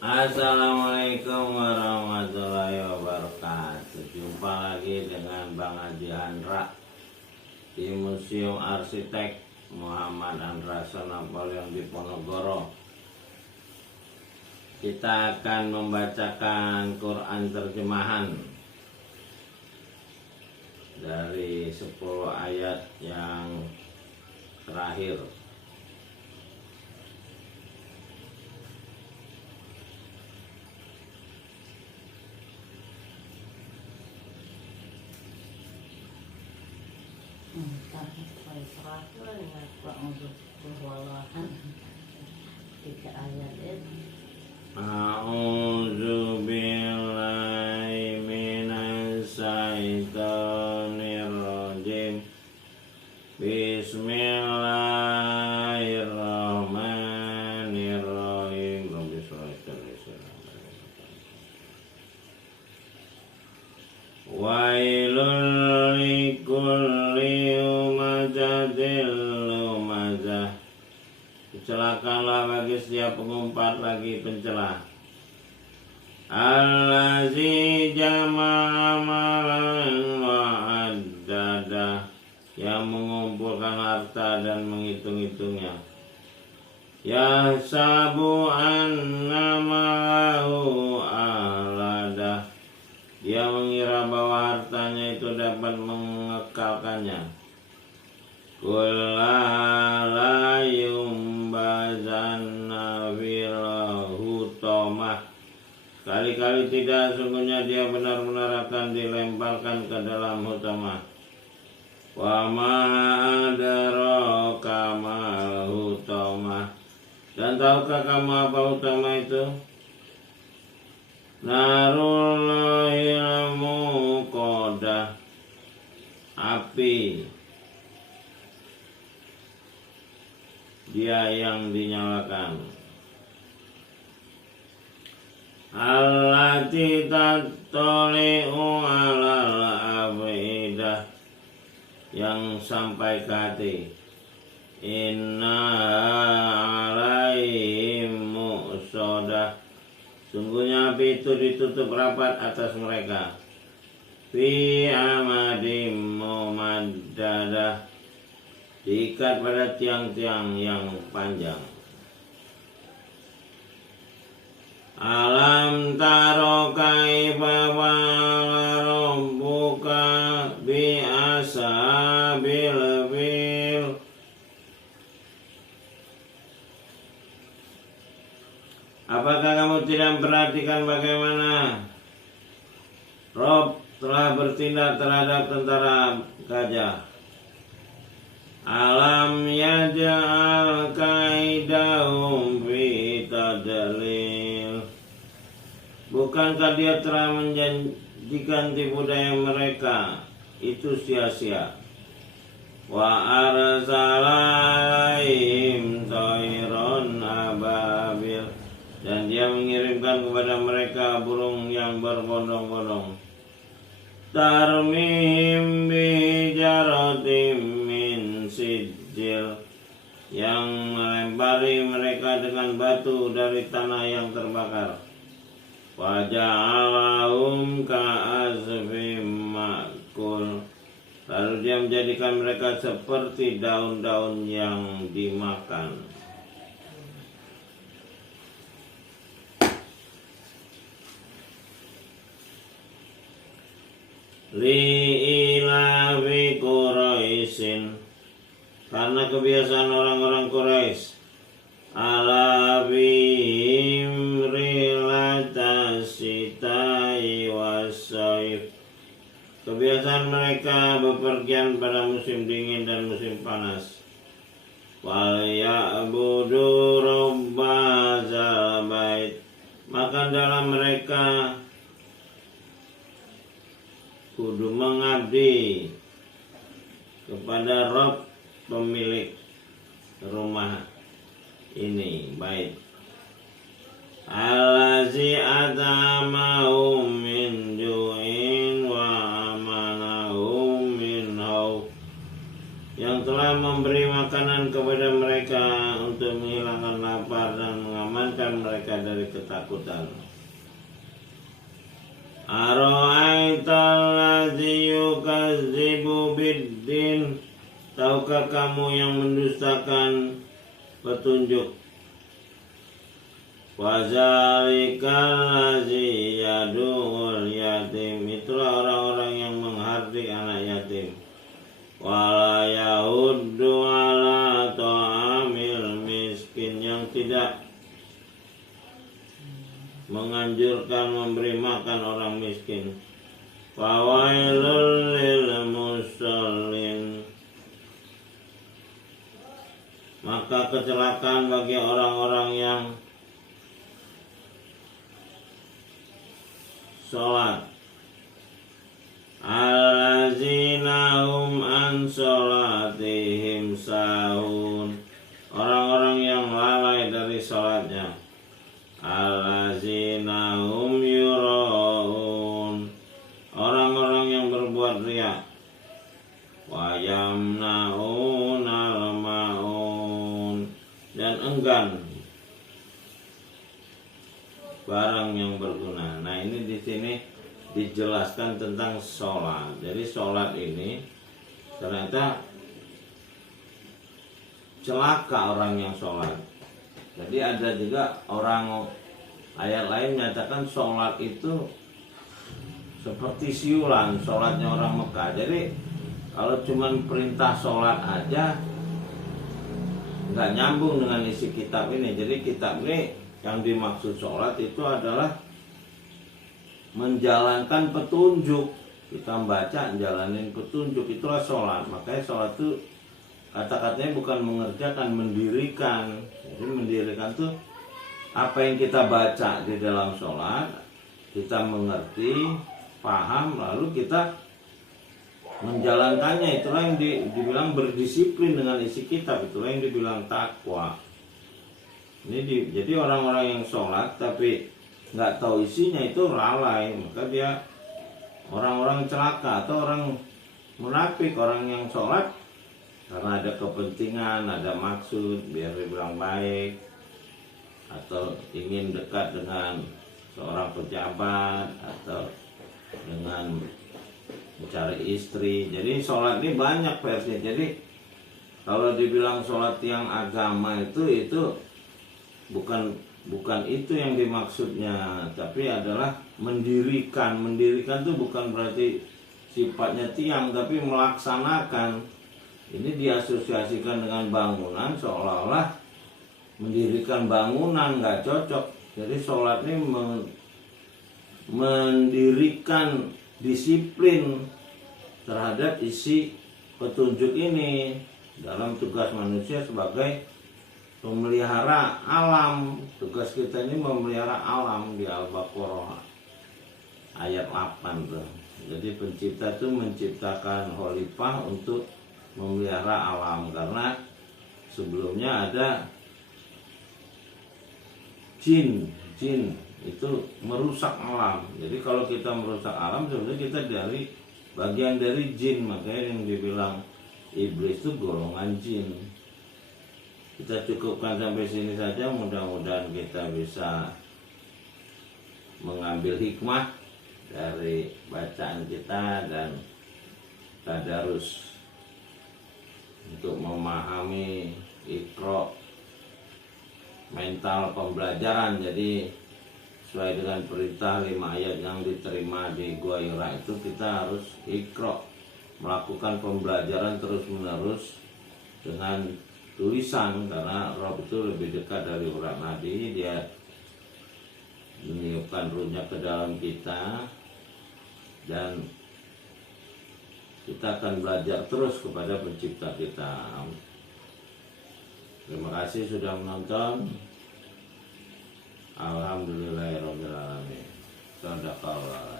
Assalamualaikum warahmatullahi wabarakatuh. Jumpa lagi dengan Bang Haji Andra di Museum Arsitek Muhammad Andra Napoleon di Ponorogo. Kita akan membacakan Quran terjemahan dari 10 ayat yang terakhir. Tiga ayat itu. A'udzu billahi minasy syaithanir rajim. Bismillahirrahmanirrahim. Wailul likulli humazatil lumazah. Celakalah bagi setiap pengumpat lagi pencela. Allazi jama'a malan wa addada, yang mengumpulkan harta dan menghitung-hitungnya. Yahsabu anna ma'ahu ahlada, dia mengira bahwa hartanya itu dapat mengekalkannya. Kullala yumbazanna filahutomah, kali-kali tidak, sungguhnya dia benar-benar akan dilemparkan ke dalam hutomah. Wa ma adraka mal hutomah, dan tahukah kamu apa hutomah itu? Narullahil muqadah, api dia yang dinyalakan. Allati tattali'u alal afidah, yang sampai ke hati. Inna alaihim mu'sadah, sungguhnya api itu ditutup rapat atas mereka. Fi amadim mumaddadah, diikat pada tiang-tiang yang panjang. Alam taro kaifa fa'ala rabbuka bi ashabil fil, apakah kamu tidak memperhatikan bagaimana Rob telah bertindak terhadap tentara gajah? Alam yaj'al kaidahum fi tadlil, bukankah dia telah menjanjikan tipu daya mereka itu sia-sia. Wa arsalaihim tayron ababil, dan dia mengirimkan kepada mereka burung yang berbondong-bondong. Tarmihim bijaratim min sijil, yang melempari mereka dengan batu dari tanah yang terbakar. Waja'alahum ka'azfim ma'kul, lalu dia menjadikan mereka seperti daun-daun yang dimakan. Li'ilafi Quraisyin, karena kebiasaan orang-orang Quraisy. Ala bihim rilatasita'i wassaif, kebiasaan mereka bepergian pada musim dingin dan musim panas. Wal ya'budu rabbazal bait, maka dalam mereka kudu mengabdi kepada Rabb, pemilik rumah ini, bait. Allazi at'amahum min ju'in wa amanahum min khawf, yang telah memberi makanan kepada mereka untuk menghilangkan lapar dan mengamankan mereka dari ketakutan. Ara'aital ladzi yukadzibu biddin, tahukah kamu yang mendustakan petunjuk? Wazalikal ladzi yad'ul yatim, itulah orang-orang yang menghardik anak yatim. Wala yahuddu ala ta'amil miskin, yang tidak menganjurkan memberi makan orang miskin. Fawailul lil musallin, maka kecelakaan bagi orang-orang yang sholat. Allazina hum an sholatihim sahun, orang-orang yang lalai dari sholatnya. Allazina hum yuraun, orang-orang yang berbuat riya. Wa yamnaunal maun, dan enggan barang yang berguna. Nah, ini di sini dijelaskan tentang sholat. Jadi sholat ini ternyata celaka orang yang sholat. Jadi ada juga orang, ayat lain menyatakan sholat itu seperti siulan, sholatnya orang Mekah. Jadi kalau cuma perintah sholat aja nggak nyambung dengan isi kitab ini. Jadi kitab ini yang dimaksud sholat itu adalah menjalankan petunjuk. Kita baca, jalanin petunjuk, itulah sholat. Makanya sholat itu kata-katanya bukan mengerjakan, mendirikan. Jadi mendirikan itu apa yang kita baca di dalam sholat, kita mengerti, paham, lalu kita menjalankannya. Itulah yang dibilang berdisiplin dengan isi kitab. Itulah yang dibilang takwa. Jadi orang-orang yang sholat tapi nggak tahu isinya itu lalai, maka dia orang-orang celaka atau orang munafik. Orang yang sholat karena ada kepentingan, ada maksud biar dibilang baik, atau ingin dekat dengan seorang pejabat, atau dengan mencari istri. Jadi sholat ini banyak versinya. Jadi kalau dibilang sholat yang agama itu bukan itu yang dimaksudnya, tapi adalah mendirikan. Mendirikan itu bukan berarti sifatnya tiang, tapi melaksanakan. Ini diasosiasikan dengan bangunan, seolah-olah mendirikan bangunan, nggak cocok. Jadi sholat ini mendirikan disiplin terhadap isi petunjuk ini dalam tugas manusia sebagai memelihara alam. Tugas kita ini memelihara alam di Al-Baqarah ayat 8 tuh. Jadi pencipta itu menciptakan khalifah untuk memelihara alam, karena sebelumnya ada jin itu merusak alam. Jadi kalau kita merusak alam, sebenarnya kita dari bagian dari jin. Makanya yang dibilang iblis itu golongan jin. Kita cukupkan sampai sini saja. Mudah-mudahan kita bisa mengambil hikmah dari bacaan kita dan tadarus untuk memahami Iqra, mental pembelajaran. Jadi sesuai dengan perintah 5 ayat yang diterima di Gua Hira itu, kita harus Iqra, melakukan pembelajaran terus-menerus dengan tulisan, karena Rob itu lebih dekat dari huruf nadi. Dia meniupkan ruhnya ke dalam kita, dan kita akan belajar terus kepada pencipta kita. Terima kasih sudah menonton. Alhamdulillahirrahmanirrahim. Sadaqallah.